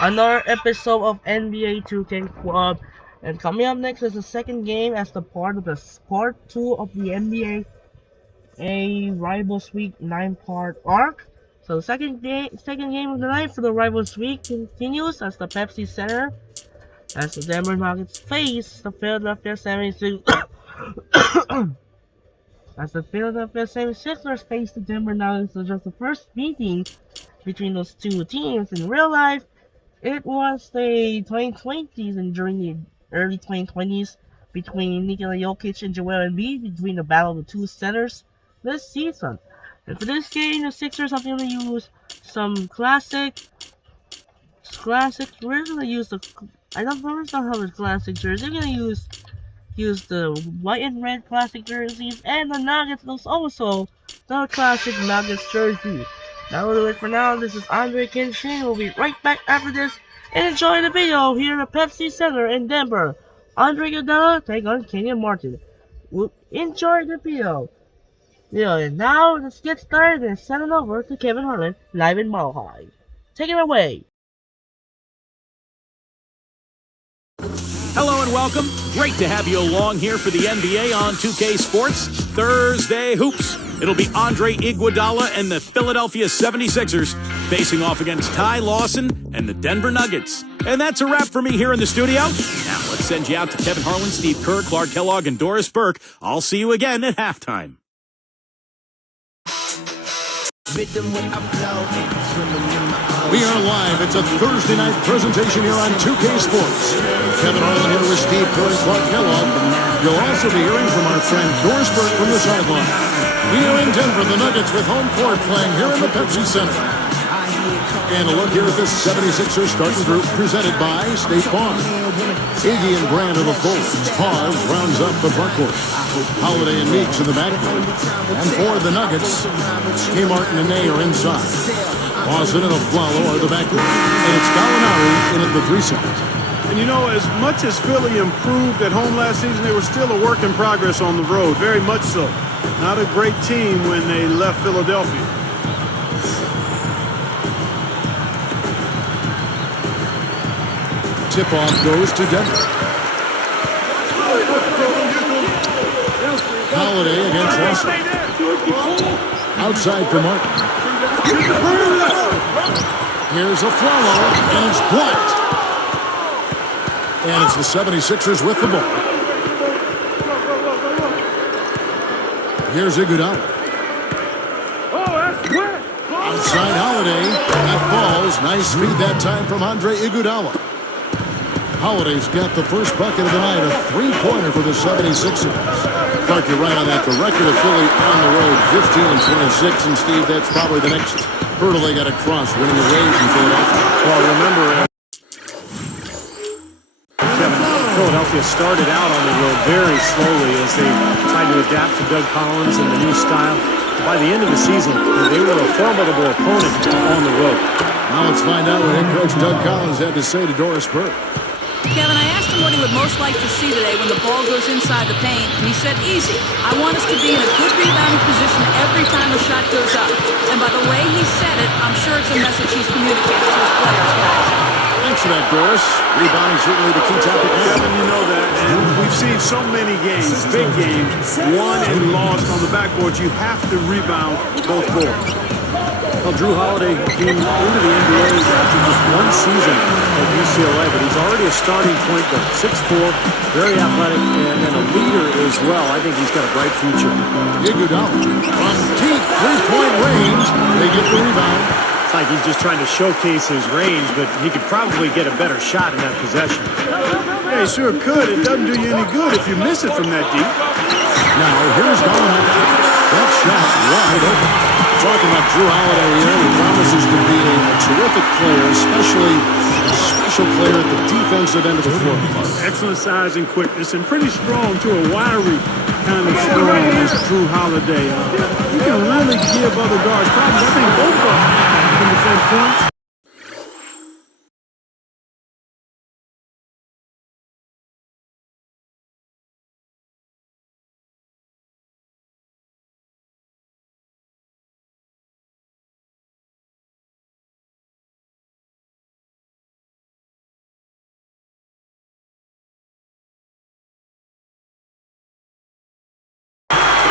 another episode of NBA 2K Club. And coming up next is the second game as the part of the part 2 of the NBA Rivals Week 9-part arc. So the second game of the night for the Rivals Week continues as the Pepsi Center as the Denver Nuggets face the Philadelphia 76ers. As the Philadelphia 76ers face the Denver Nuggets, which was the first meeting between those two teams in real life. It was the 2020s and during the early 2020s between Nikola Jokic and Joel Embiid, between the battle of the two centers this season. And for this game, the Sixers are going to use some classics. We're going to use the, I don't know how the classic jerseys. They're going to use the white and red classic jerseys, and the Nuggets those also the classic Nuggets jersey. That will do it for now. This is Andre Kenshin. We'll be right back after this and enjoy the video here at Pepsi Center in Denver. Andre Iguodala take on Kenyon Martin. We'll enjoy the video. And now let's get started and send it over to Kevin Harlan live in Mile High. Take it away. Hello and welcome. Great to have you along here for the NBA on 2K Sports Thursday Hoops. It'll be Andre Iguodala and the Philadelphia 76ers facing off against Ty Lawson and the Denver Nuggets. And that's a wrap for me here in the studio. Now let's send you out to Kevin Harlan, Steve Kerr, Clark Kellogg, and Doris Burke. I'll see you again at halftime. We are live. It's a Thursday night presentation here on 2K Sports. Kevin Harlan here with Steve Kerr and Clark Kellogg. You'll also be hearing from our friend Doris Burke from the sideline. We are in Denver, the Nuggets with home court playing here in the Pepsi Center. And a look here at this 76ers starting group presented by State Farm. Iggy and Brand are the forwards. Pause rounds up the front court. Holiday and Meeks in the backcourt. And for the Nuggets, K. Martin and Ney are inside. Lawson and Aflalo are the backcourt. And it's Gallinari in at the 3 side. And you know, as much as Philly improved at home last season, they were still a work in progress on the road. Very much so. Not a great team when they left Philadelphia. Tip-off goes to Denver. Holiday against Lawson. Outside for Martin. Here's Aflalo, and it's blocked. And it's the 76ers with the ball. Here's Iguodala. Outside Holiday. That falls. Nice feed that time from Andre Iguodala. Holiday's got the first bucket of the night, a three-pointer for the 76ers. Clark, you're right on that. The record of Philly on the road, 15-26. And Steve, that's probably the next hurdle they got to cross, winning the Rays in Philadelphia. Well, remember, Kevin, Philadelphia started out on the road very slowly as they tried to adapt to Doug Collins and the new style. By the end of the season, they were a formidable opponent on the road. Now let's find out what head coach Doug Collins had to say to Doris Burke. Kevin, I asked him what he would most like to see today when the ball goes inside the paint, and he said, easy. I want us to be in a good rebounding position every time a shot goes up. And by the way he said it, I'm sure it's a message he's communicated to his players, guys. Thanks for that, Doris. Rebounding certainly the key topic now. Kevin, you know that. And we've seen so many games, big games, won and lost on the backboard. You have to rebound both boards. Well, Drew Holiday came into the NBA after just one season at UCLA, but he's already a starting point guard, 6'4", very athletic, and a leader as well. I think he's got a bright future. Iguodala from deep three-point range. They get the rebound. It's like he's just trying to showcase his range, but he could probably get a better shot in that possession. Yeah, he sure could. It doesn't do you any good if you miss it from that deep. Now, here's Gallinari. That shot wide open. Talking about Drew Holiday here, he promises to be a terrific player, especially a special player at the defensive end of the floor. Excellent size and quickness, and pretty strong to a wiry kind of strong as Drew Holiday. You can really give other guards problems. I think both of them can defend points.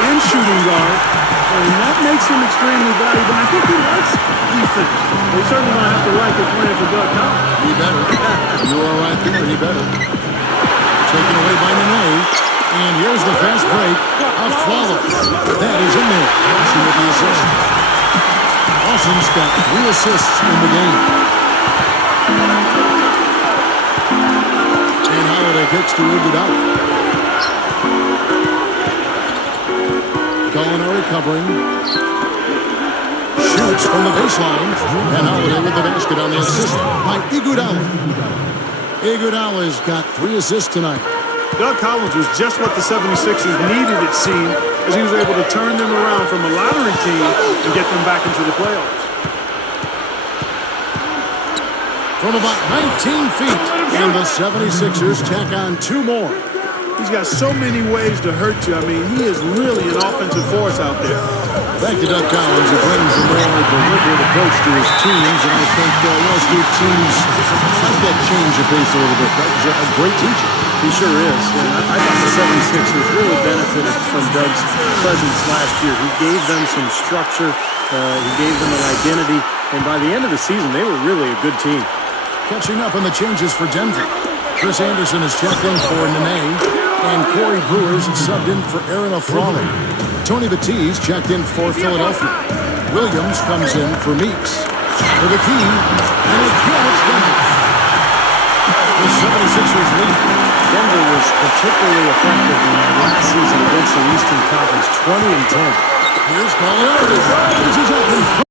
and shooting guard, and that makes him extremely valuable. I think he likes defense. They certainly don't have to like it playing for Doug Collins. He better. You are right there. He better. Taken away by Nene. And here's the fast break. A follow. That is in there. Lawson with the assist. Lawson's got 3 assists in the game. And Holiday kicks to Iguodala. Gallinari covering. Shoots from the baseline. And Holiday with the basket on the assist by Iguodala. Iguodala's got 3 assists tonight. Doug Collins was just what the 76ers needed, it seemed, as he was able to turn them around from a lottery team and get them back into the playoffs. From about 19 feet, and the 76ers tack on 2 more. He's got so many ways to hurt you. I mean, he is really an offensive force out there. Back to Doug Collins, who brings a more deliberate approach to his teams, and I think Wall Street teams like that change of pace a little bit. Doug's a great teacher. He sure is. And I thought the 76ers really benefited from Doug's presence last year. He gave them some structure. He gave them an identity. And by the end of the season, they were really a good team. Catching up on the changes for Denver. Chris Anderson is checked in for Nene, and Corey Brewer's subbed in for Aaron Afrani. Tony Batiste checked in for Philadelphia. Williams comes in for Meeks. For the key, and again it's Denver. The 76ers lead. Denver was particularly effective last season against the Eastern Conference, 20-10. Here's Gallinari. This is open.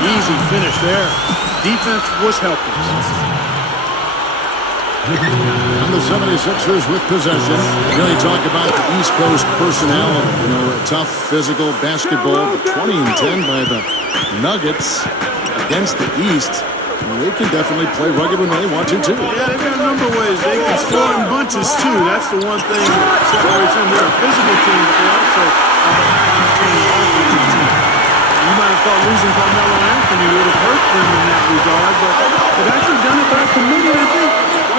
Easy finish there. Defense was helping. And the 76ers with possession. Really talk about the East Coast personality. You know, tough, physical basketball. But 20-10 by the Nuggets against the East. They can definitely play rugged when they want to, too. Yeah, they've got a number of ways. They can score in bunches, too. That's the one thing that separates them. They're a physical team, but they also are a offensive team. You might have thought losing Carmelo Anthony would have hurt them in that regard, but they've actually done it by committee. I think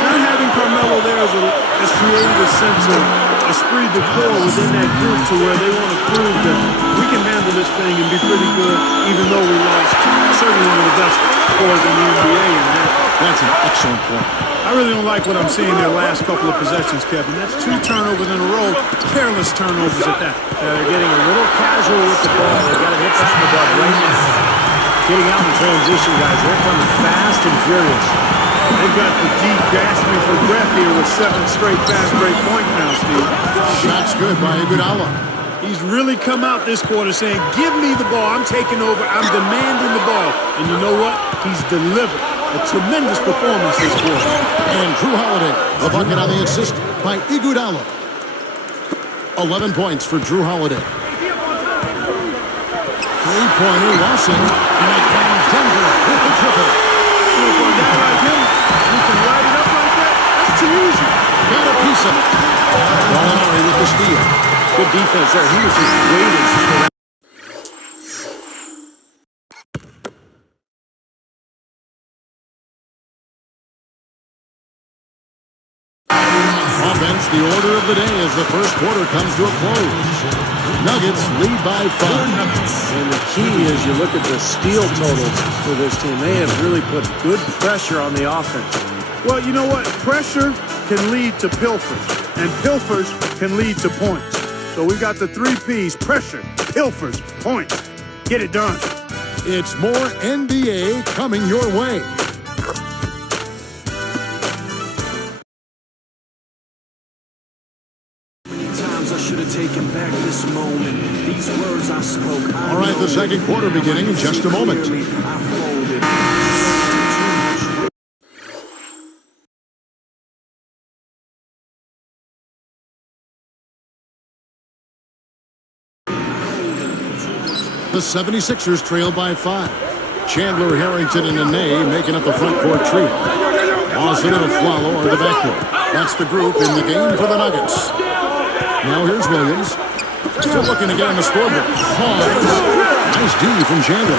not having Carmelo there has created a sense of esprit de corps within that group to where they want to prove that we can handle this thing and be pretty good, even though we lost certainly one of the best scorers in the NBA in that. That's an excellent point. I really don't like what I'm seeing their last couple of possessions, Kevin. That's 2 turnovers in a row, careless turnovers at that. They're getting a little casual with the ball. They've got to hit that in the ball right now. Getting out in transition, guys. They're coming fast and furious. They've got the deep gasping for breath here with 7 straight fast break points now, Steve. Shot's good by Iguodala. He's really come out this quarter saying, give me the ball. I'm taking over. I'm demanding the ball. And you know what? He's delivered. A tremendous performance this quarter. And Drew Holiday, the bucket on the assist by Iguodala. 11 points for Drew Holiday. 3-pointer Lawson, and again Denver with the triple. For a guy like him, who can light it up like that, that's too easy. Got a piece of it. Gallinari with the steal. Good defense there. He was just waiting for that. Offense, the order of the day as the first quarter comes to a close. Nuggets lead by 5. And the key is you look at the steal totals for this team. They have really put good pressure on the offense. Well, you know what? Pressure can lead to pilfers, and pilfers can lead to points. So we got the 3 P's: pressure, pilfers, points. Get it done. It's more NBA coming your way. All right, the second quarter beginning in just a moment. The 76ers trail by 5. Chandler, Harrington, and Nene making up the front court trio. Lawson and Aflalo are the backcourt. That's the group in the game for the Nuggets. Now here's Williams. Still looking again on the scoreboard. Hawes. Nice D from Chandler.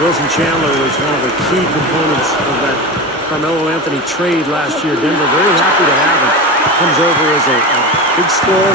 Wilson Chandler was one of the key components of that Carmelo Anthony trade last year. Denver very happy to have him. Comes over as a big scorer,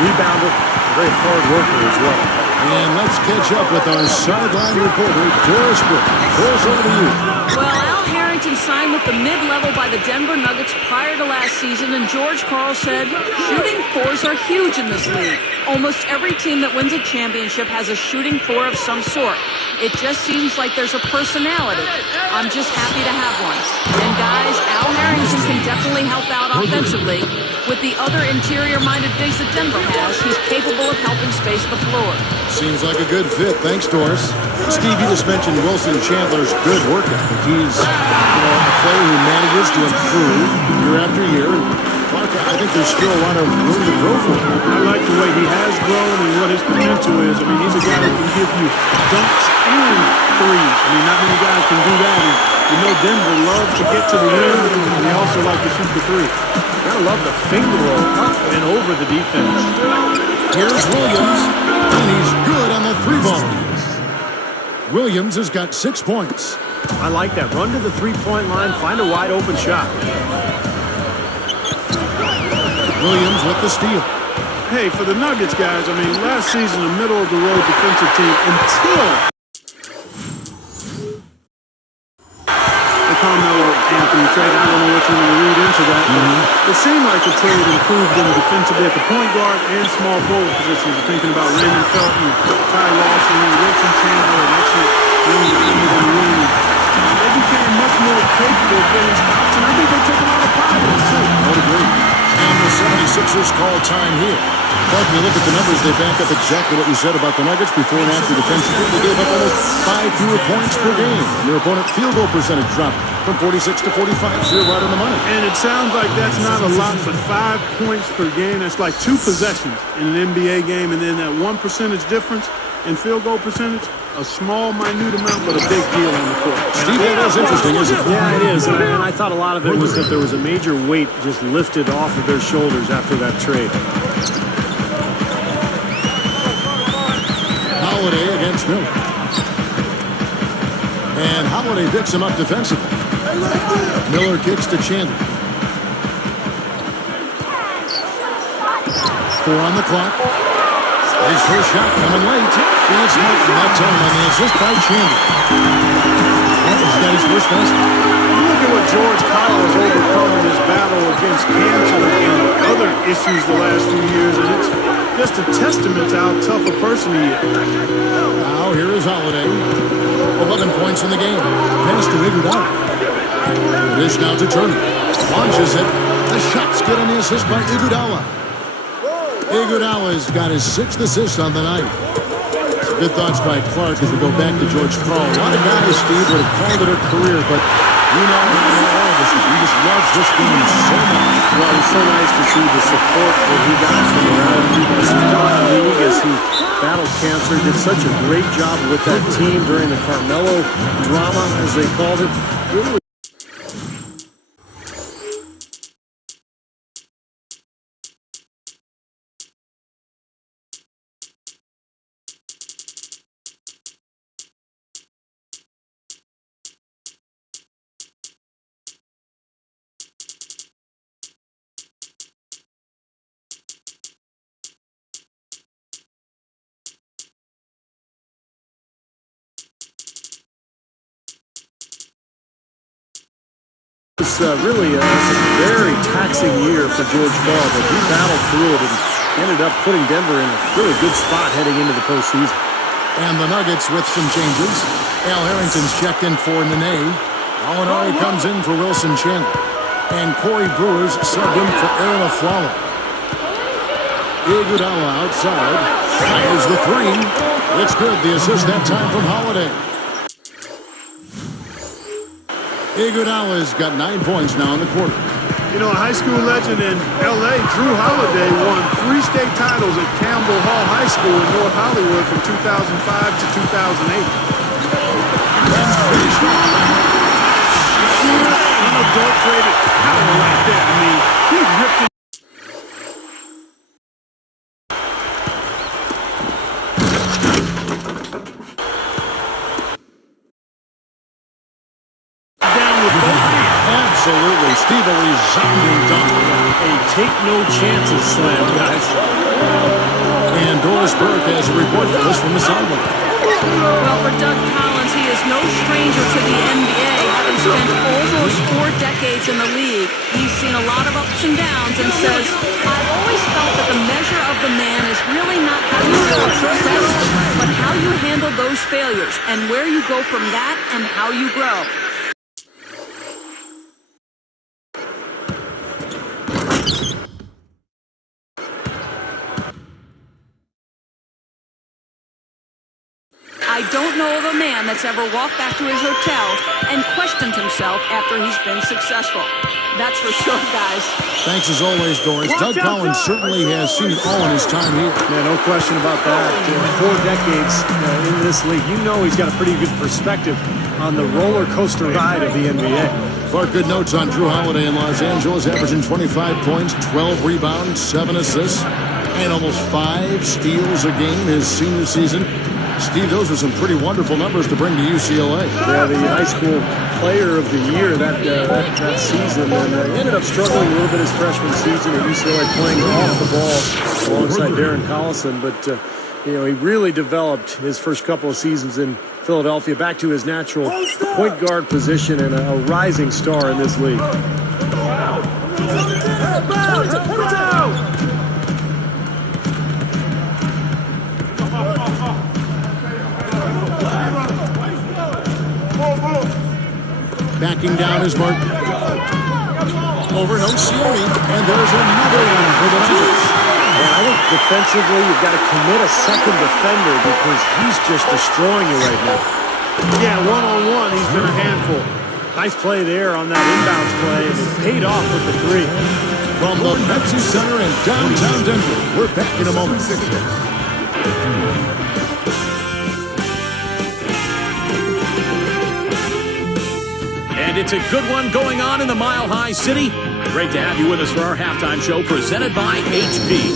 rebounder, a very hard worker as well. And let's catch up with our sideline reporter, Doris Burke. Doris, over to you. Well, Al Harrington signed with the mid-level by the Denver Nuggets prior to last season, and George Karl said, shooting fours are huge in this league. Almost every team that wins a championship has a shooting four of some sort. It just seems like there's a personality. I'm just happy to have one. And guys, Al Harrington can definitely help out offensively. With the other interior-minded bigs that Denver has, he's capable of helping space the floor. Seems like a good fit. Thanks, Doris. Steve, you just mentioned Wilson Chandler's good work ethic. He's a player who manages to improve year after year. And Clark, I think there's still a lot of room to grow for him. I like the way he has grown and what his potential is. I mean, he's a guy who can give you dunks and threes. I mean, not many guys can do that. And you know Denver loves to get to the rim, and they also like to shoot the three. Gotta love the finger roll up and over the defense. Here's Williams, and he's good on the three ball. Williams has got 6 points. I like that. Run to the three-point line, find a wide open shot. Williams with the steal. Hey, for the Nuggets, guys, I mean, last season, a middle-of-the-road defensive team until the Carmelo Anthony trade. I don't know what you want to read into that, but it seemed like the trade improved them defensively at the point guard and small forward positions. You're thinking about Raymond Felton, Ty Lawson, Wilson Chandler, and actually young Raymond and Rooney. They became much more capable of getting spots, and I think they took a lot of pride in it, too. I would agree. And the 76ers call time here. Clark, when you look at the numbers, they back up exactly what you said about the Nuggets before and after defensively. They gave up almost 5 fewer points per game. And their opponent field goal percentage dropped from 46 to 45, so you're right on the money. And it sounds like that's not a lot, but 5 points per game, that's like 2 possessions in an NBA game, and then that 1 percentage difference in field goal percentage, a small, minute amount, but a big deal on the court. Steve, that's interesting, isn't it? Yeah, it is. And I thought a lot of it was that there was a major weight just lifted off of their shoulders after that trade. Holiday against Miller. And Holiday picks him up defensively. Miller kicks to Chandler. 4 on the clock. His first shot coming late. It's Martin that time on the assist by Chandler. Martin's got his first basket. Look at what George Karl has overcome in his battle against cancer and other issues the last few years, and it's just a testament to how tough a person he is. Now here is Holiday. 11 points in the game. Pass to Iguodala. The dish now to Turner. Launches it. The shot's good on the assist by Iguodala. Iguodala's got his 6th assist on the night. Good thoughts by Clark as we go back to George Karl. A lot of guys, Steve, would have called it a career, but you know all of us, he just loves this game so much. Well, it was so nice to see the support that he got from around the league as he battled cancer. Did such a great job with that team during the Carmelo drama, as they called it. Really. It's really a very taxing year for George Karl, but he battled through it and ended up putting Denver in a really good spot heading into the postseason. And the Nuggets with some changes. Al Harrington's checked in for Nene. Alinari comes in for Wilson Chandler. And Corey Brewer's subbed in for Aaron Aflalo. Iguodala outside. Fires the 3. It's good. The assist that time from Holiday. Iguodala's got 9 points now in the quarter. You know, a high school legend in L.A., Drew Holiday, won 3 state titles at Campbell Hall High School in North Hollywood from 2005 to 2008. Unadulterated power like that. I mean, he ripped it. with both feet. Absolutely. Steve, a resounding dunk. A take-no-chances slam, guys. And Doris Burke has a report for us from the sideline. Well, for Doug Collins, he is no stranger to the NBA, having spent almost 4 decades in the league. He's seen a lot of ups and downs and says, I've always felt that the measure of the man is really not how you have success, but how you handle those failures and where you go from that and how you grow. I don't know of a man that's ever walked back to his hotel and questioned himself after he's been successful. That's for sure, guys. Thanks as always, Doris. Doug Collins certainly has seen it all in his time here. Yeah, no question about that. 4 decades in this league. You know he's got a pretty good perspective on the roller coaster ride of the NBA. Clark, good notes on Drew Holiday in Los Angeles, averaging 25 points, 12 rebounds, 7 assists, and almost 5 steals a game his senior season. Steve, those are some pretty wonderful numbers to bring to UCLA. Yeah, the high school player of the year that season, and ended up struggling a little bit his freshman season at UCLA, playing off the ball alongside Darren Collison. But you know, he really developed his first couple of seasons in Philadelphia back to his natural point guard position and a rising star in this league. Backing down is Martin. Over no Sione, and there's another one for the Nuggets. Yeah, I think defensively you've got to commit a second defender because he's just destroying you right now. Yeah, one-on-one, he's been a handful. Nice play there on that inbounds play, and it paid off with the 3. From the Pepsi Center in downtown Denver, we're back in a moment. And it's a good one going on in the Mile High City. Great to have you with us for our halftime show presented by HP.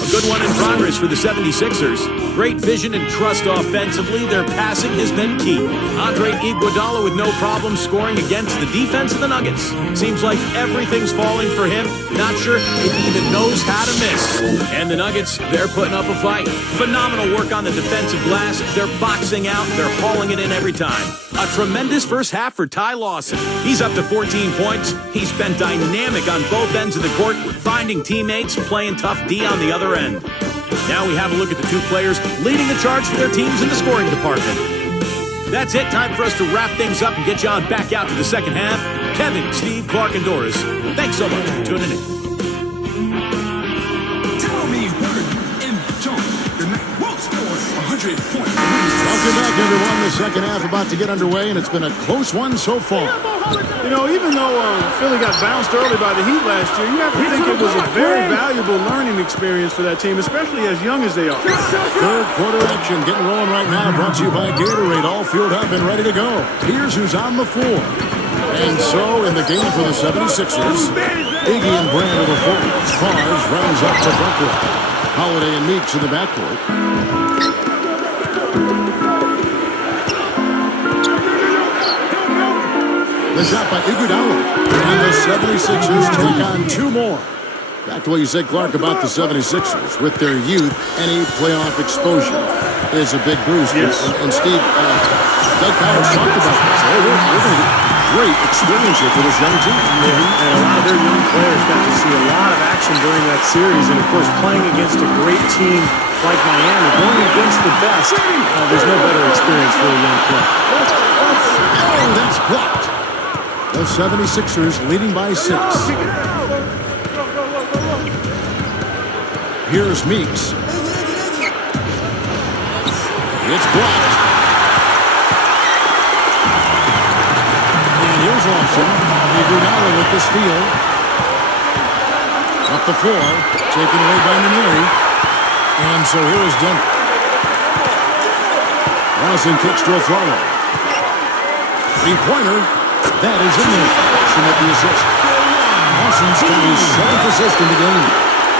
A good one in progress for the 76ers. Great vision and trust offensively. Their passing has been key. Andre Iguodala with no problem scoring against the defense of the Nuggets. Seems like everything's falling for him. Not sure if he even knows how to miss. And the Nuggets, they're putting up a fight. Phenomenal work on the defensive glass. They're boxing out. They're hauling it in every time. A tremendous first half for Ty Lawson. He's up to 14 points. He's been dynamic on both ends of the court, finding teammates, playing tough D on the other end. Now we have a look at the 2 players leading the charge for their teams in the scoring department. That's it. Time for us to wrap things up and get you on back out to the second half. Kevin, Steve, Clark, and Doris, thanks so much for tuning in. Tell me word in John. The night will score 100 points. Welcome back, everyone. The second half about to get underway, and it's been a close one so far. You know, even though Philly got bounced early by the Heat last year, you have to think it was a very valuable learning experience for that team, especially as young as they are. Third quarter action getting rolling right now, brought to you by Gatorade, all fueled up and ready to go. Here's who's on the floor. And so, in the game for the 76ers, Iggy and Brand are the forwards. Favre rounds up the front court. Holiday and Meeks in the backcourt. The shot by Iguodala. And the 76ers take on 2 more. Back to what you said, Clark, about the 76ers. With their youth, any playoff exposure is a big boost. Yes. And Steve, Doug Collins talked about this. Hey, we're going to get great experience here for this young team. And a lot of their young players got to see a lot of action during that series. And, of course, playing against a great team like Miami, going against the best, there's no better experience for a young player. Oh, that's blocked. The 76ers leading by 6. Here's Meeks. It's blocked. And here's Lawson. Iguodala with the steal. Up the floor. Taken away by Nuneri. And so here is Denver. Lawson kicks to a throw. 3-pointer. That is in there. Lawson with the assist. Lawson's got his 7th assist in the game.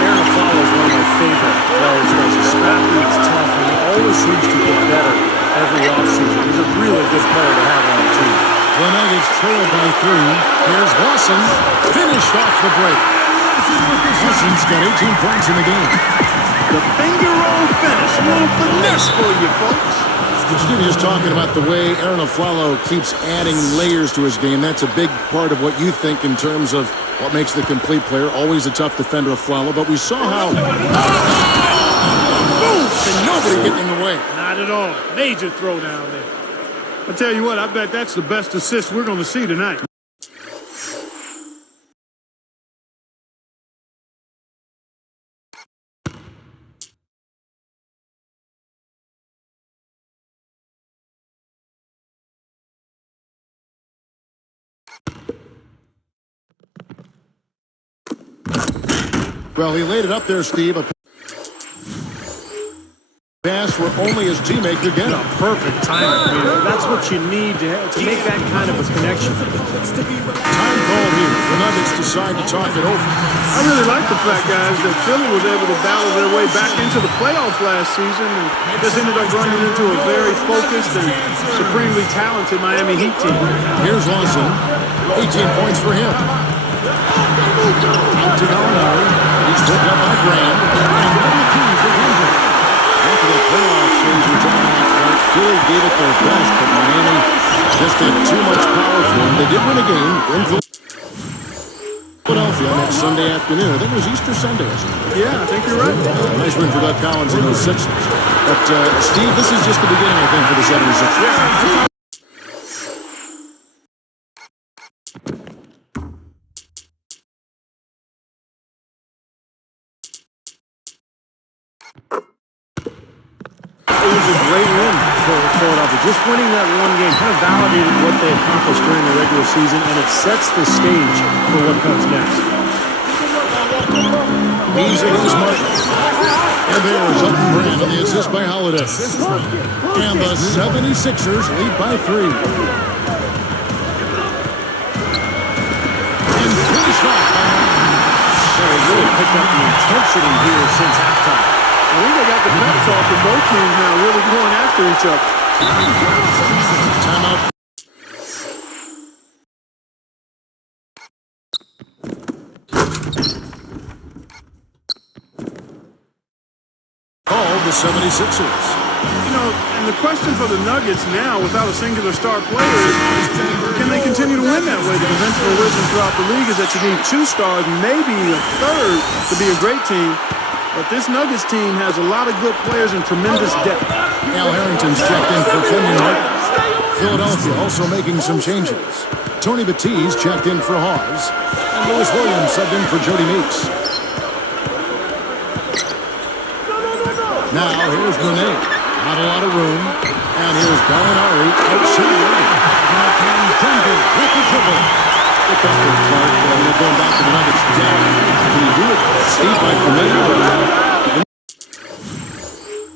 Aaron Aflalo is one of my favorite players. He's scrappy, he's tough, and he always seems to get better every offseason. He's a really good player to have on the team. The Nuggets trail by 3. Here's Lawson. Finished off the break. Lawson's got 18 points in the game. The finger roll finish. A little finesse for you, folks. Steve was just talking about the way Aaron Aflalo keeps adding layers to his game. That's a big part of what you think in terms of what makes the complete player. Always a tough defender, Aflalo, but we saw how... and nobody getting in the way. Not at all. Major throwdown there. I tell you what, I bet that's the best assist we're going to see tonight. Well, he laid it up there, Steve. A pass where only his teammate could get it. Perfect timing. That's what you need to make that kind of a connection. Time called here. The Nuggets decide to talk it over. I really like the fact, guys, that Philly was able to battle their way back into the playoffs last season and just ended up running into a very focused and supremely talented Miami Heat team. Here's Lawson. 18 points for him. Out to Gallinari. He's picked up by Graham. And number 2 for Hendrick. After the playoff series we're talking about, Philly gave it their best, but Miami just had too much power for them. They did win a game in Philadelphia next Sunday afternoon. I think it was Easter Sunday, isn't it? Yeah, I think you're right. Nice win for Doug Collins and those Sixers. But, Steve, this is just the beginning, I think, for the 76ers. Yeah. It was a great win for Philadelphia. Just winning that one game kind of validated what they accomplished during the regular season, and it sets the stage for what comes next. He's against Martin. And there's Elton Brand on the assist by Holiday. And the 76ers lead by 3. And finished off. They really picked up the intensity here since halftime. I think they got the pep talk of both teams now really going after each other. Timeout. Called the 76ers. You know, and the question for the Nuggets now, without a singular star player, is can they continue to win that way? The conventional wisdom throughout the league is that you need 2 stars, maybe a third, to be a great team. But this Nuggets team has a lot of good players and tremendous depth. Al Harrington's checked in for Kenyon Martin. Philadelphia also making some changes. Tony Batiste checked in for Hawes. And Lewis Williams subbed in for Jody Meeks. Now here's Monet. Not a lot of room. And here's Gallinari outside. Now can Denver with the dribble. Look out there, Clark. Going back to the Nuggets. Can you do it? Steve might commit.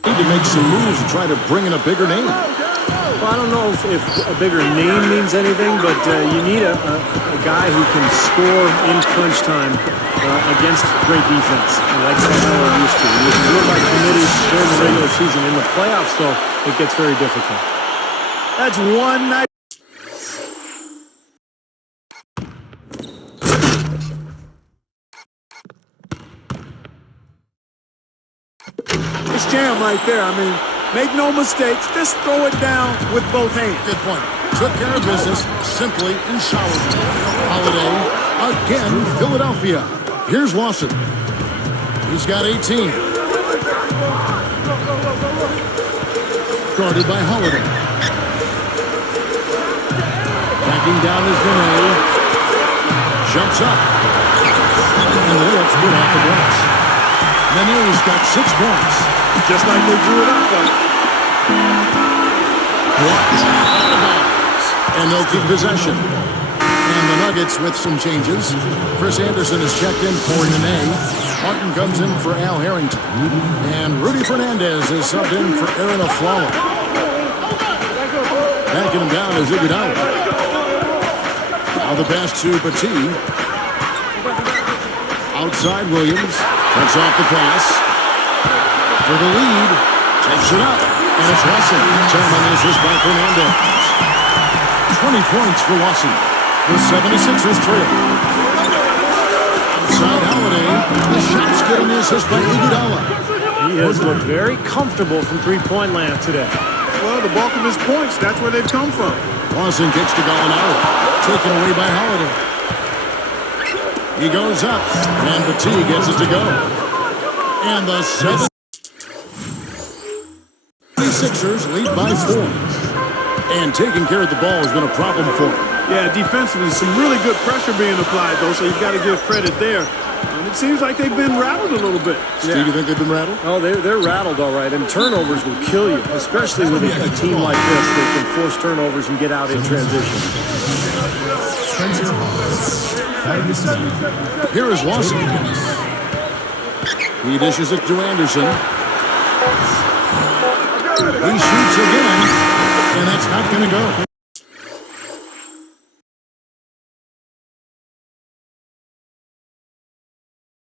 Need to make some moves to try to bring in a bigger name. Well, I don't know if a bigger name means anything, but you need a guy who can score in crunch time against great defense, like Carmelo used to. You can do it by committees during the regular season. In the playoffs, though, it gets very difficult. That's one night. This jam right there, I mean, make no mistakes, just throw it down with both hands. Good point. Took care of business simply and solidly. Holiday, again, Philadelphia. Here's Lawson. He's got 18. Guarded by Holiday. Backing down is Monet. Jumps up. And the layup's good off the glass. Mone's got 6 points. Just like they drew it up, though. And they'll keep possession. And the Nuggets with some changes. Chris Anderson is checked in for Nene. Martin comes in for Al Harrington. And Rudy Fernandez is subbed in for Aaron Aflalo. Backing him down is Iguodala. Now the pass to Petit. Outside Williams. Cuts off the pass. For the lead. Takes it up. And it's Russell. Turn on the assist by Fernandez. 20 points for Lawson. The 76ers trail. Outside Holiday. The shot's good on the assist by Iguodala. He has looked very comfortable from three-point land today. Well, the bulk of his points, that's where they've come from. Lawson kicks to Gallinari. Taken away by Holiday. He goes up, and Petit gets it to go. And the 76ers lead by 4. And taking care of the ball has been a problem for him. Yeah, defensively, some really good pressure being applied, though, so you've got to give credit there. And it seems like they've been rattled a little bit. Steve, you think they've been rattled? Oh, they're rattled, all right. And turnovers will kill you, especially with a team like this that can force turnovers and get out in transition. Here is Lawson. He dishes it to Anderson. He shoots again, and that's not going to go.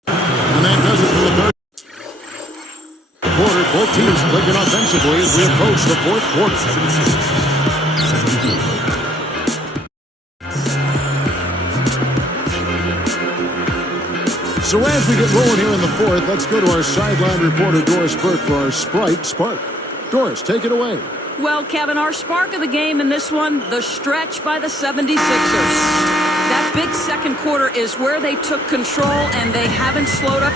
And that does it for the third quarter. Both teams clicking offensively as we approach the fourth quarter. So as we get rolling here in the fourth, let's go to our sideline reporter, Doris Burke, for our Sprite Spark. Doris, take it away. Well, Kevin, our spark of the game in this one, the stretch by the 76ers. That big second quarter is where they took control, and they haven't slowed up.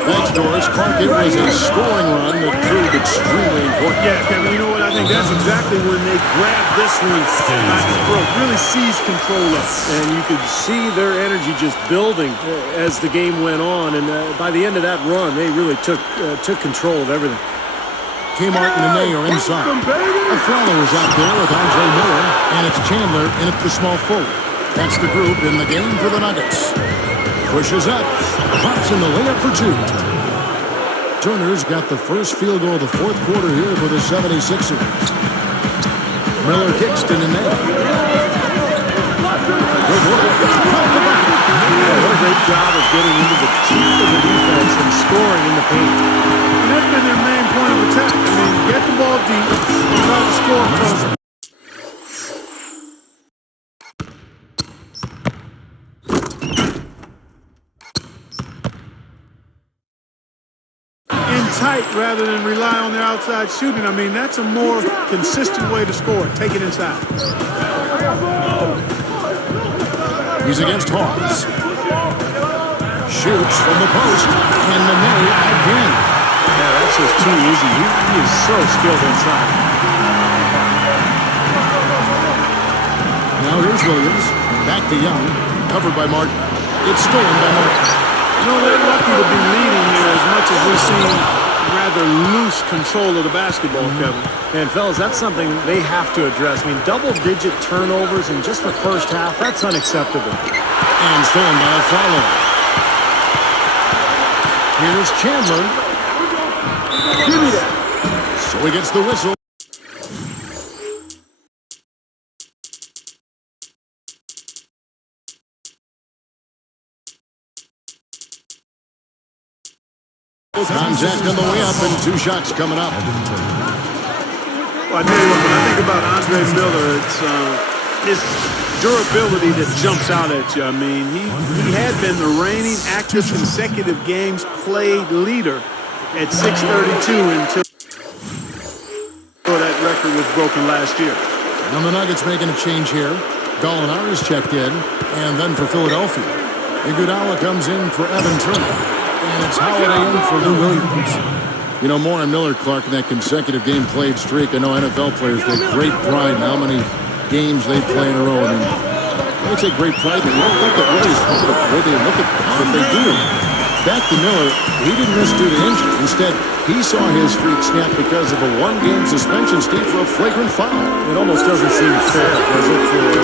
Thanks, Doris. Clark, it was a scoring run that proved extremely important. Yeah, Kevin, you know what? I think that's exactly when they grabbed this one by the throat, really seized control of it. And you could see their energy just building as the game went on. And by the end of that run, they really took control of everything. Kmart and Nene are inside. Aflalo is out there with Andre Miller, and it's Chandler in at the small forward. That's the group in the game for the Nuggets. Pushes up, pops in the layup for 2. Turner's got the first field goal of the fourth quarter here for the 76ers. Miller kicks to Nene. Good work. What a great job of getting into the teeth of the defense and scoring in the paint. And that's been their main point of attack. I mean, get the ball deep and try to score first. Tight rather than rely on their outside shooting. I mean, that's a more consistent way to score. Take it inside. He's against Hawes. Shoots from the post, and Nene again. Yeah, that's just too easy. He is so skilled inside. Now here's Williams. Back to Young. Covered by Martin. It's stolen by Martin. You know, they're lucky to be leading here as much as we've seen rather loose control of the basketball, Kevin. And, fellas, that's something they have to address. I mean, double-digit turnovers in just the first half, that's unacceptable. And stolen by Aflalo. Here's Chandler. Give me that. So he gets the whistle. Contact on the way up and 2 shots coming up. Well, I tell you what, when I think about Andre Miller, it's his durability that jumps out at you. I mean, he had been the reigning active consecutive games played leader at 632 until that record was broken last year. Now the Nuggets making a change here. Gallinari's checked in, and then for Philadelphia, Iguodala comes in for Evan Turner. And it's Holiday in for Lou Williams. You know, more on Miller, Clark, in that consecutive game played streak. I know NFL players take great pride in how many games they play in a row. I mean, they take great pride in it. You don't think that really is the way they look at things, but they do. Back to Miller, he didn't miss due to injury. Instead, he saw his streak snap because of a 1-game suspension, Steve, for a flagrant foul. It almost doesn't seem fair, does it, for a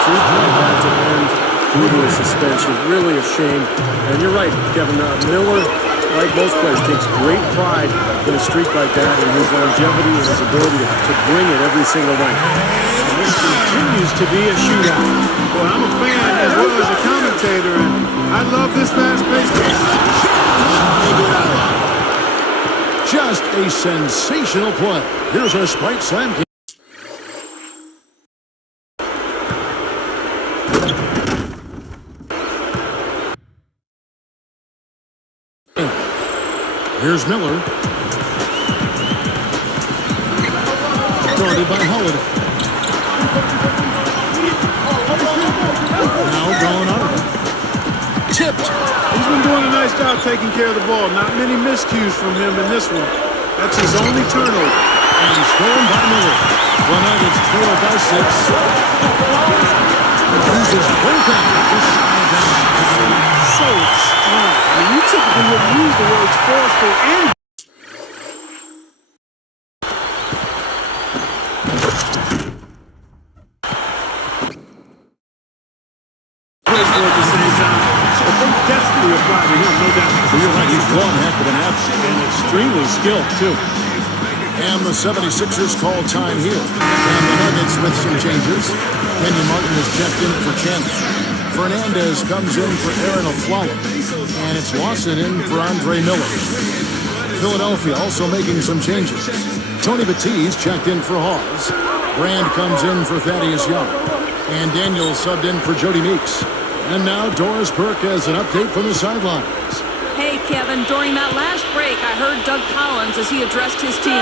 streak like that to end due to a suspension. Really a shame. And you're right, Kevin. Miller, like most players, takes great pride in a streak like that and his longevity and his ability to bring it every single night. And this continues to be a shootout. Well, I'm a fan as well as commentator, and I love this fast-paced game. Just a sensational play. Here's our Sprite Slam. Here's Miller. Guarded by Holiday. Now Gallinari. Tipped. He's been doing a nice job taking care of the ball. Not many miscues from him in this one. That's his only turnover. And stolen by Miller. The Nuggets trail by 6. Uses both hands to shut it down. So smart. And you typically wouldn't use the words forceful and at the same time. But they definitely apply to him, no doubt. You're right, he's one heck of an athlete. And extremely skilled, too. And the 76ers call time here. And the Nuggets with some changes. Kenyon Martin is checked in for Chandler. Fernandez comes in for Aaron Aflalo. And it's Lawson in for Andre Miller. Philadelphia also making some changes. Tony Batiste checked in for Hawes. Brand comes in for Thaddeus Young. And Daniel subbed in for Jody Meeks. And now Doris Burke has an update from the sidelines. Hey, Kevin, during that last break, I heard Doug Collins as he addressed his team.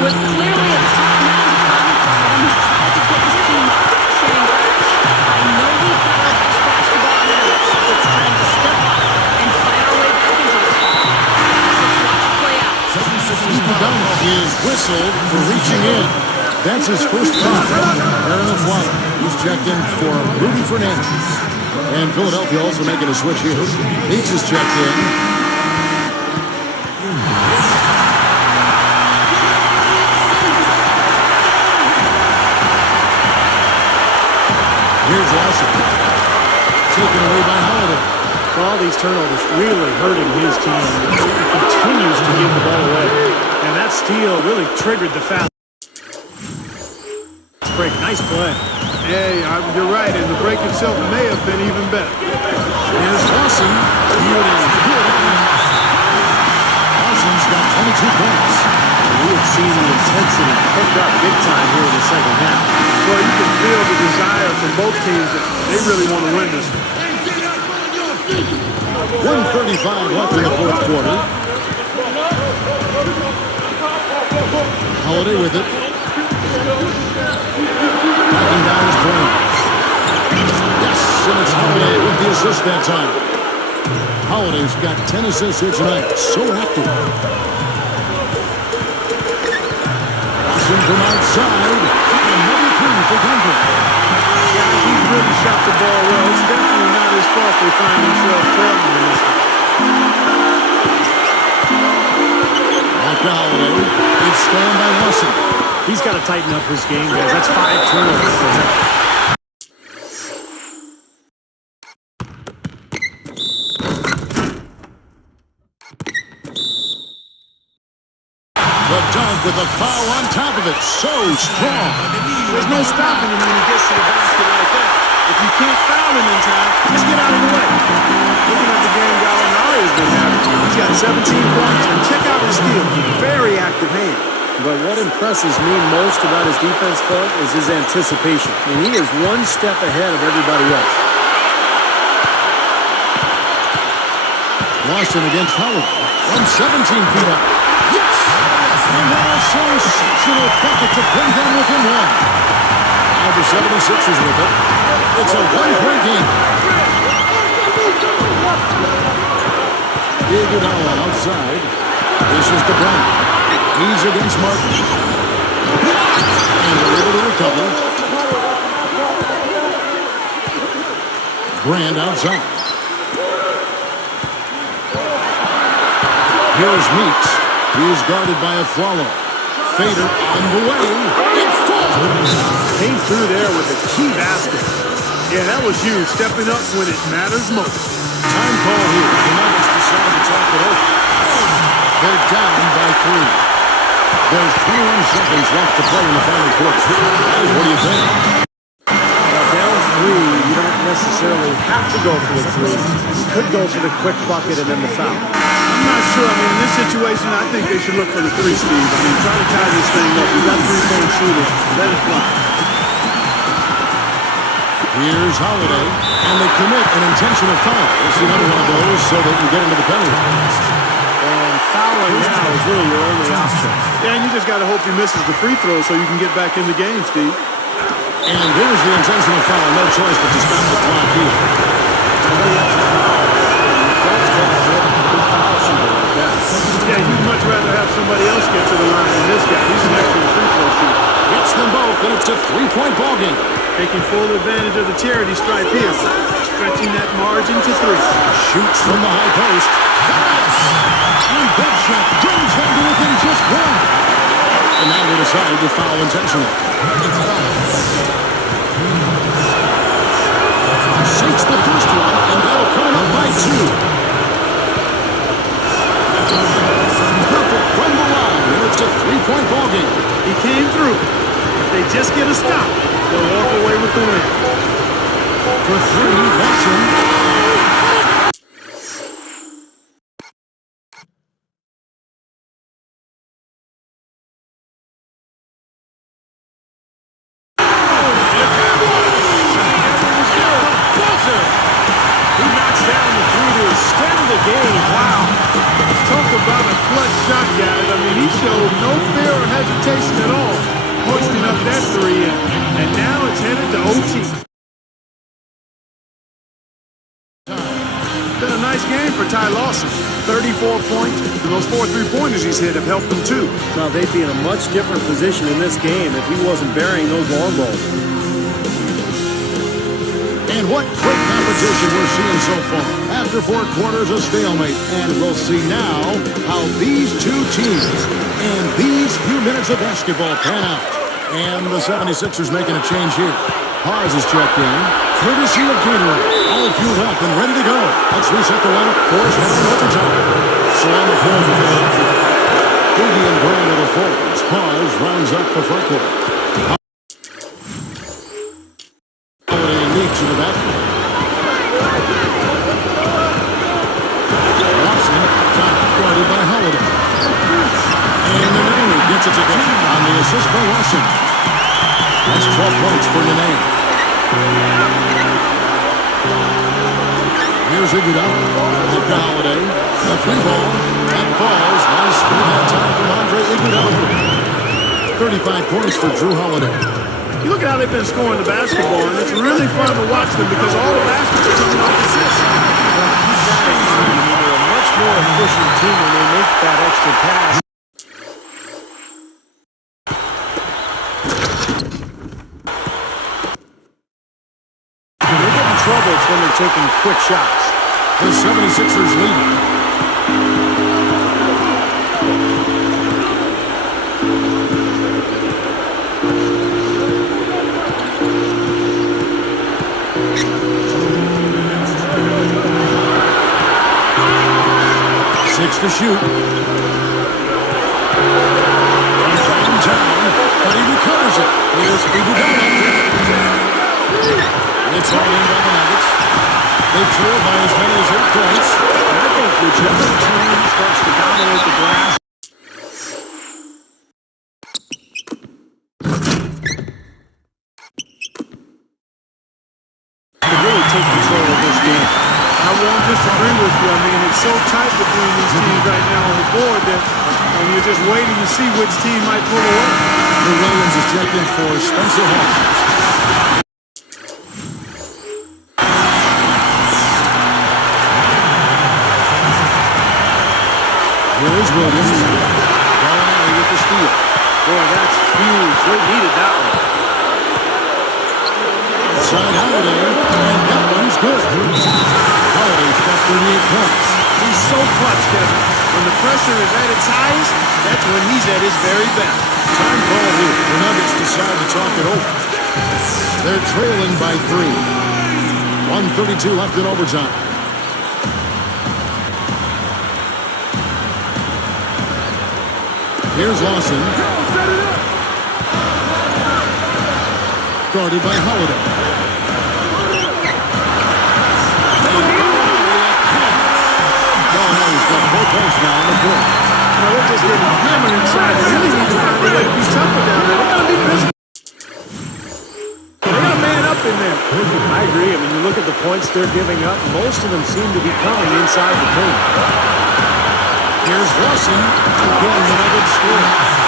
With clearly a tough man to come, Kevin tried to get his team up, saying, guys, I know we've got our best basketball ahead of us. It's time to step up and fight our way back into this one. Let's watch it play out. Dunk is whistled for reaching in. That's his first foul. Aaron Aflalo. He's checked in for Rudy Fernandez. And Philadelphia also making a switch here. Meeks is checked in. Here's Lawson. Taken away by Holiday. Well, all these turnovers really hurting his team. He continues to give the ball away. And that steal really triggered the foul. Break, nice play. hey, you're right, and the break itself may have been even better. Here's Lawson. Lawson's got 22 points. We have seen the intensity pick up big time here in the second half. Well, you can feel the desire from both teams that they really want to win this one. 1:35 left in the fourth quarter. Holiday with it. Backing down his Brand. Yes, and it's Holiday with the assist that time. Holiday's got 10 assists here tonight. So active. Lawson from outside. Another three for Denver. Yeah, he's really shot the ball well. It's definitely not his fault they find themselves trailing in this one. Back to Holiday. It's stolen by Lawson. He's got to tighten up his game, guys. That's 5 turnovers for him. The dunk with a foul on top of it. So strong. There's no stopping him when he gets to the basket like that. If you can't foul him in time, just get out of the way. Looking at the game Gallinari has been having, he's got 17 points, and check out his steal. Very active hand. But what impresses me most about his defense, Clark, is his anticipation. And he is one step ahead of everybody else. Lawson against Howard. 117 feet up. Yes! And now sensational bucket to bring them within one. Now the 76ers with it. It's a one-point game. Iguodala outside. This is DeBron. He's against Martin. And a little recover. Brand outside. Here's Meeks. He's guarded by Aflalo. Fader on the way. It falls. Came through there with a key basket. Yeah, that was huge. Stepping up when it matters most. Time call here. The Nuggets decide to talk it over. They're down by 3. There's 21 seconds left to play in the final quarter. Guys, what do you think? Down 3, you don't necessarily have to go for the three. He could go for the quick bucket and then the foul. I'm not sure. I mean, in this situation, I think they should look for the three, Steve. I mean, try to tie this thing up. You got three-point shooters. Let it fly. Here's Holiday, and they commit an intentional foul. We'll see another one of those so they can get into the penalty. And fouling now is really your only option. Yeah, and you just got to hope he misses the free throw so you can get back in the game, Steve. And there's the intentional foul. No choice but to stop the clock here. Yeah, you'd much rather have somebody else get to the line than this guy. He's an extra free throw shooter. Hits them both, and it's a three-point ball game. Taking full advantage of the charity stripe here. Stretching that margin to three. Shoots from the high post. And that shot brings them to within just one. And now they decide to foul intentionally. Sinks the first one, and that'll put him up by two. Perfect from the line, and it's a three-point ball game. He came through. If they just get a stop, they'll walk away with the win. For three, Watson. He knocks down the three to extend the game. Wow. Talk about a clutch shot, guys. I mean, he showed no fear or hesitation at all, hoisting up that three, and now it's headed to OT. Been a nice game for Ty Lawson. 34 points, and those 4 3-pointers he's hit have helped him too. Now, they'd be in a much different position in this game if he wasn't burying those long balls. And what great competition we're seeing so far. After 4 quarters, a stalemate. And we'll see now how these two teams and these few minutes of basketball pan out. And the 76ers making a change here. Haas is checked in. Courtesy of Gatorade. All fueled up and ready to go. Let's reset the lineup for overtime. So on the floor for Philadelphia. Biggie and Grant are the forwards. Haas rounds up the front court. To the backcourt. Watson up top, guarded by Holiday. And Nene gets it to go on the assist by Watson. That's 12 points for Nene. Here's Iguodala. Up to Holiday. The free ball. That falls. Nice screen that time from Andre Iguodala. 35 points for Drew Holiday. You look at how they've been scoring the basketball, and it's really fun to watch them because all the baskets are coming off assists. Keep that in mind. I mean, they're a much more efficient team when they make that extra pass. When they get in trouble, it's when they're taking quick shots. The 76ers lead. 6 to shoot. Downtown, but he recovers it. Here's Iguodala. It's all in by the Nuggets. They've trailed by as many as 8 points. And I think whichever team starts to dominate the glass, can really take control of this game. I won't disagree with you. I mean, it's so tight between these teams right now on the board that you're just waiting to see which team might pull away. The Williams is checked in for Spencer Hall. Here is Williams. Gallinari with the steal. Boy, that's huge. They needed that one. Outside Holiday, and that one's good. Holiday's got 38 points. He's so clutch, Kevin. When the pressure is at its highest, that's when he's at his very best. Time call here. The Nuggets decide to talk it over. They're trailing by 3. 1:32 left in overtime. Here's Lawson. Guarded by Holiday. inside. They really need to find a way to be tougher down there. They got to be physical. They got to man up in there. I agree. I mean, you look at the points they're giving up, most of them seem to be coming inside the paint. Here's Lawson. Again, the Nuggets score.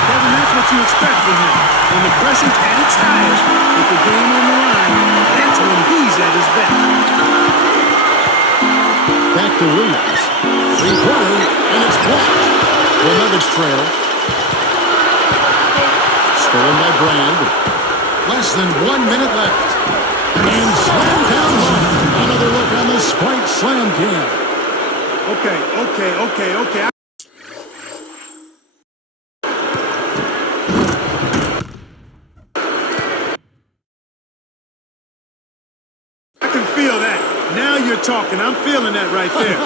Kevin, that's what you expect from him. When the pressure's at its highest, with the game on the line, that's when he's at his best. Back to Williams. Three-pointer, and it's blocked. The Nuggets trail. Stolen by Brand. Less than 1 minute left. And slam down low. Another look on the Sprite Slam Cam. Okay. I can feel that. Now you're talking. I'm feeling that right there.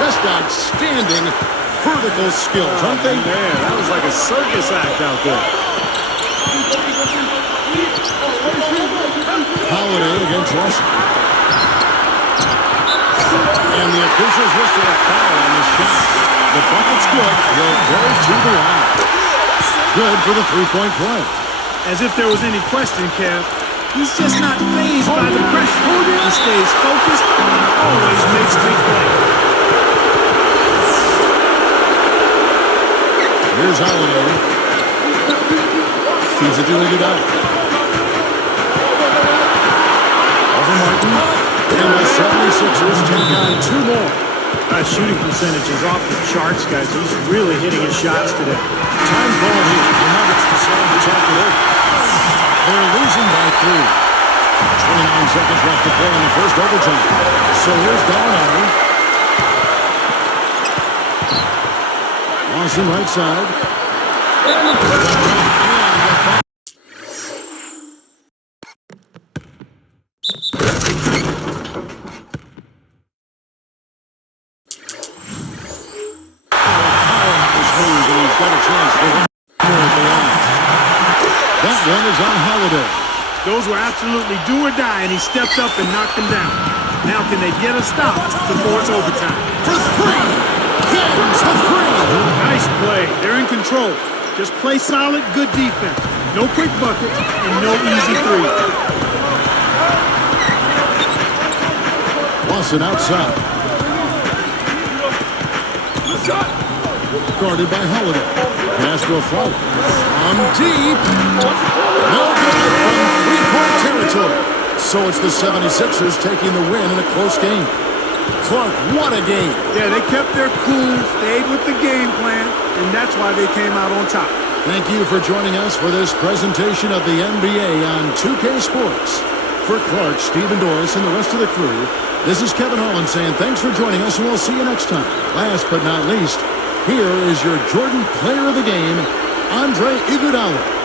Just outstanding vertical skills, aren't they? Man, that was like a circus act out there. Holiday against Lawson. And the officials listed a foul on the shot. The bucket's good. He'll go to the line. Good for the three-point play. As if there was any question, Kev. He's just not fazed by the pressure. He stays focused and always makes big plays. Here's Holiday. Feeds it to Iguodala. Over Martin. And the 76ers take on 2 more. Shooting percentage is off the charts, guys. He's really hitting his shots today. Time ball here. The Nuggets decide to talk it over. They're losing by 3. 29 seconds left to play in the first overtime. So here's Gallinari. Lawson right side. That one is on Holiday. Those were absolutely do or die, and he stepped up and knocked them down. Now can they get a stop before it's overtime? For 3. Kings for 3. Nice play. They're in control. Just play solid, good defense. No quick buckets and no easy threes. Lawson outside. Guarded by Holiday. Pass to a follow. From deep. No good from three-point territory. So it's the 76ers taking the win in a close game. Clark, what a game. Yeah, they kept their cool, stayed with the game plan, and that's why they came out on top. Thank you for joining us for this presentation of the NBA on 2K Sports. For Clark, Stephen Doris, and the rest of the crew, this is Kevin Harlan saying thanks for joining us, and we'll see you next time. Last but not least, here is your Jordan Player of the Game, Andre Iguodala.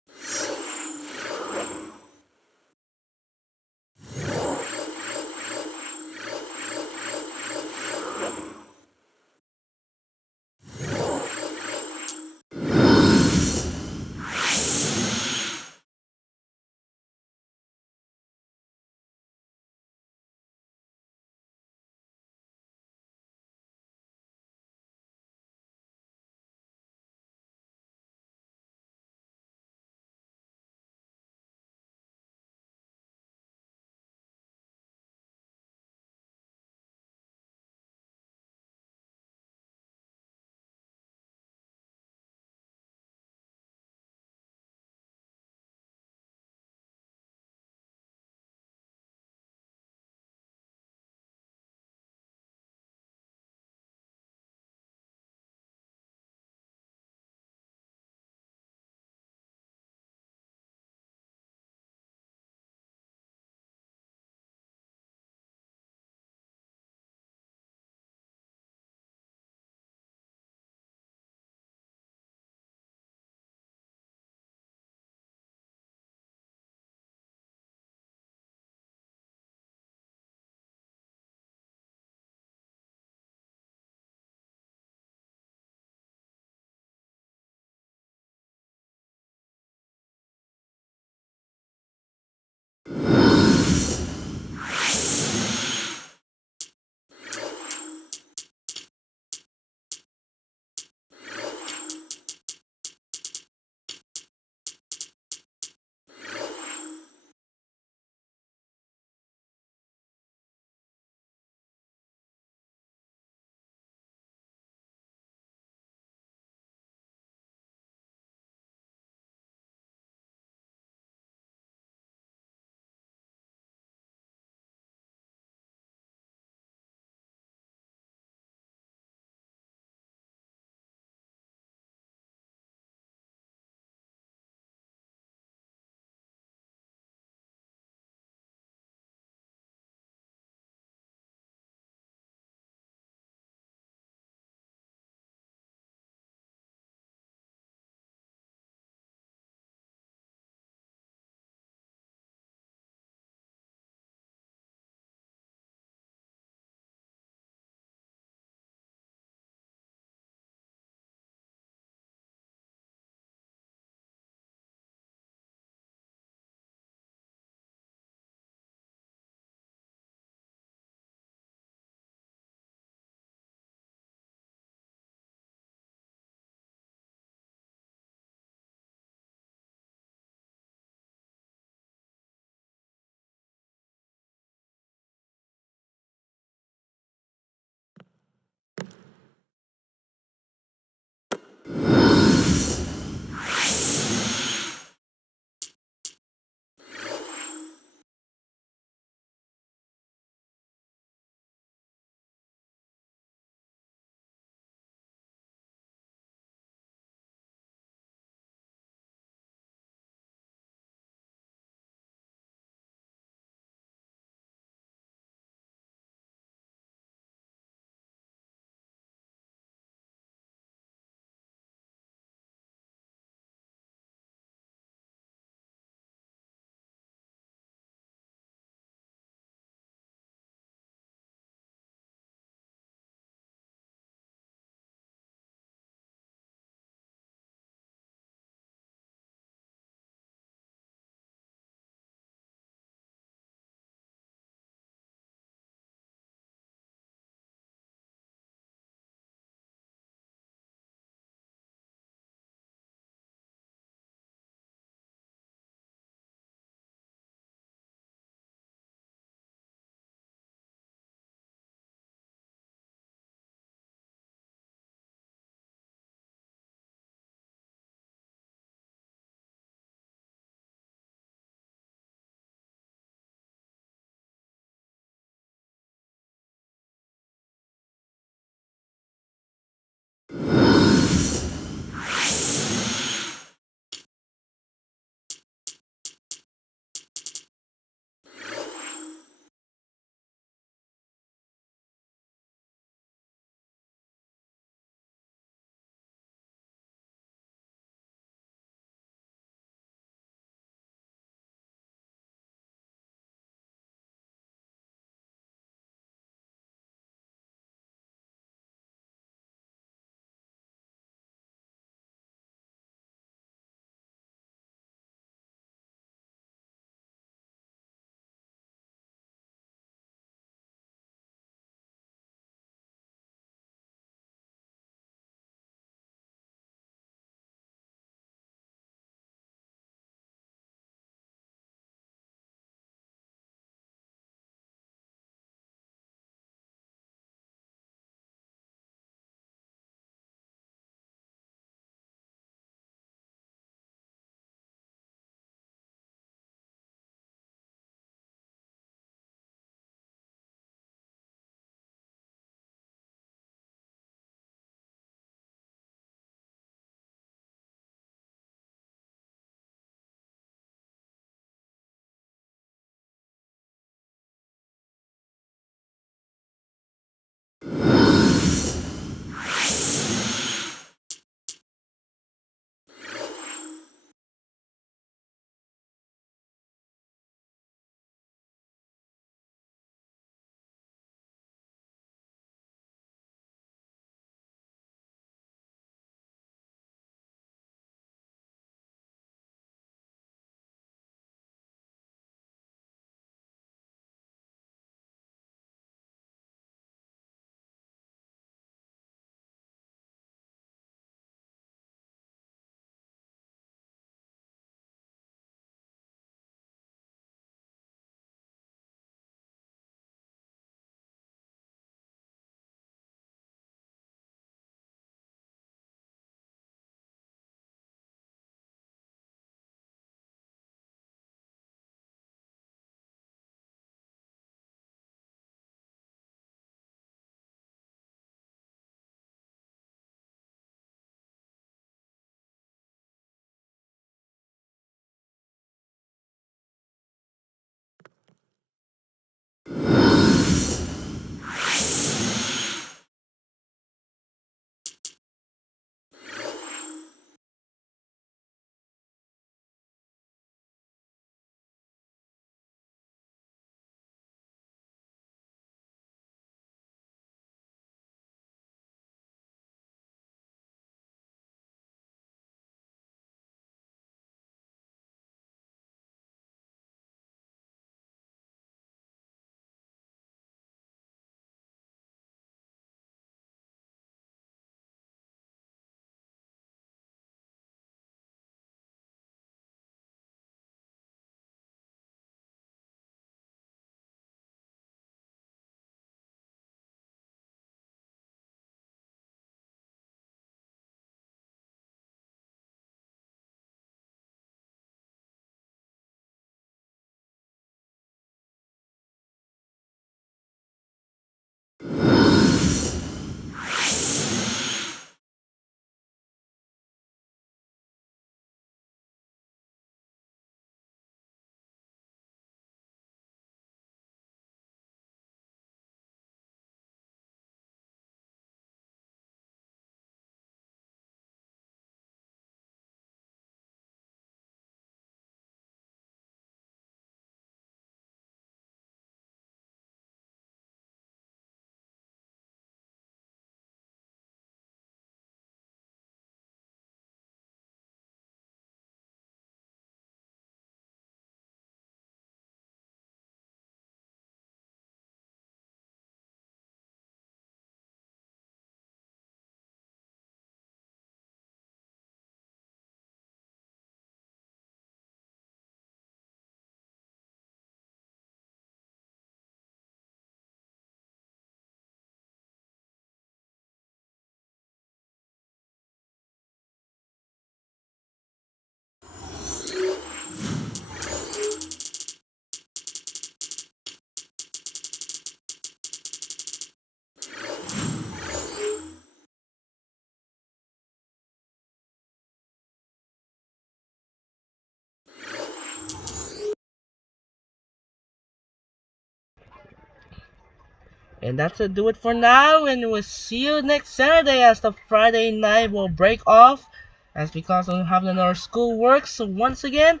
And that's to do it for now, and we'll see you next Saturday as the Friday night will break off. As because of having our school work, so once again,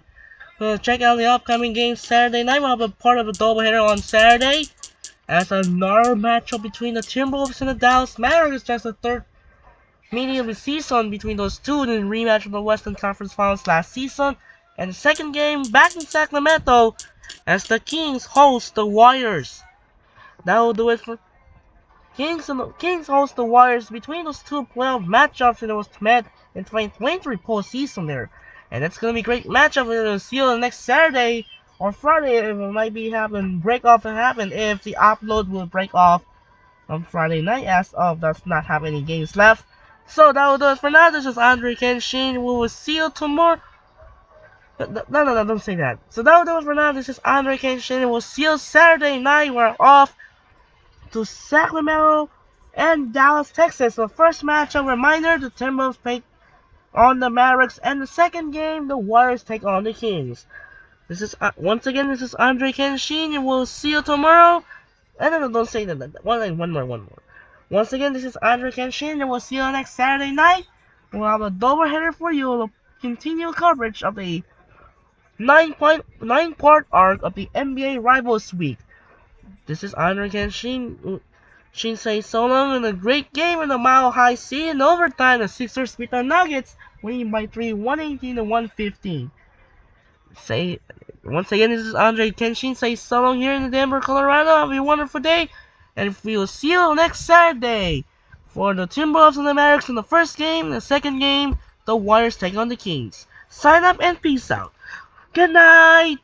we'll check out the upcoming games Saturday night. We'll have a part of a doubleheader on Saturday. As another matchup between the Timberwolves and the Dallas Mavericks, just the third meeting of the season between those two in the rematch of the Western Conference Finals last season. And the second game back in Sacramento as the Kings host the Warriors. That will do it for Kings host the Warriors between those two playoff matchups, and it was met in 2023 postseason there. And it's gonna be a great matchup. We'll see you next Saturday or Friday. It might be break off and happen if the upload will break off on Friday night, as of does not have any games left. So that will do it for now. This is Andre Kenshin. We will see you tomorrow. No, don't say that. So that will do it for now. This is Andre Kenshin. We'll see you Saturday night. We're off to Sacramento and Dallas, Texas. The first matchup, reminder, the Timberwolves take on the Mavericks, and the second game, the Warriors take on the Kings. This is once again, this is Andre Kenshin, and we'll see you tomorrow. And no, don't say that. One more. Once again, this is Andre Kenshin, and we'll see you next Saturday night. We'll have a doubleheader for you. We'll continue coverage of the 9-part arc of the NBA Rivals Week. This is Andre Kenshin. Shin says so long in a great game in the Mile High Sea. In overtime, the Sixers beat the Nuggets, winning by 3, 118-115. Once again, this is Andre Kenshin. Say so long here in Denver, Colorado. Have a wonderful day, and we will see you next Saturday for the Timberwolves and the Mavericks in the first game. The second game, the Warriors take on the Kings. Sign up and peace out. Good night.